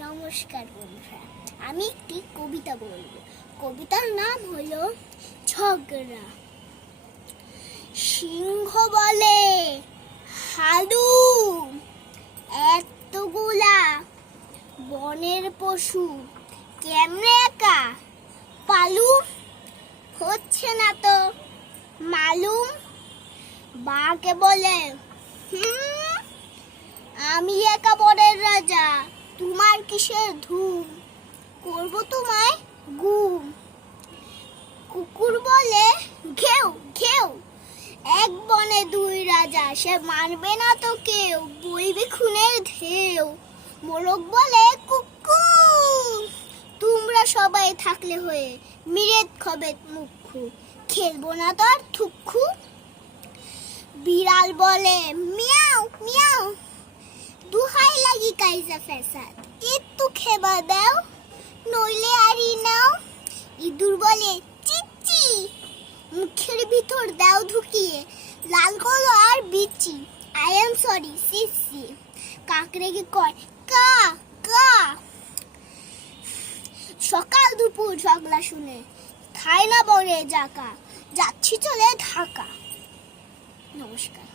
নমস্কার বন্ধুরা, আমি একটি কবিতা বলবো। কবিতার নাম হলো ঝগড়া। সিংহ বলে, হালু এতগুলা বনের পশু কেমনে একা পালু, হচ্ছে না তো মালুম। বাঘে বলে, আমি একা বনের রাজা, তোমার কিসের ধুম, করব তোমায় গুম। কুকুর বলে, ঘেউ ঘেউ এক বনে দুই রাজা, সে মানবে না তো কেউ, বইবে খুনের ঢেউ। মোরগ বলে, কুকু তোমরা সবাই থাকলে হয়ে, মিরেত খবেত মুখু, খেলবো না তো আর থুক্ষু। বিড়াল বলে, মিয়াও মিয়াও দুহাই লাগি কাইজা ফেসাদ, একটু খেবা দাও নইলে আরি নাও। ইঁদুর বলে, চিচি মুখের ভিতর দাও ঢুকিয়ে, লাল করো আর বিচি, আই এম সরি সিসি। কাকড়েকে কয়, কা কা সকাল দুপুর ঝগড়া শুনে, খায় না বনে জাকা, যাচ্ছি চলে ঢাকা। নমস্কার।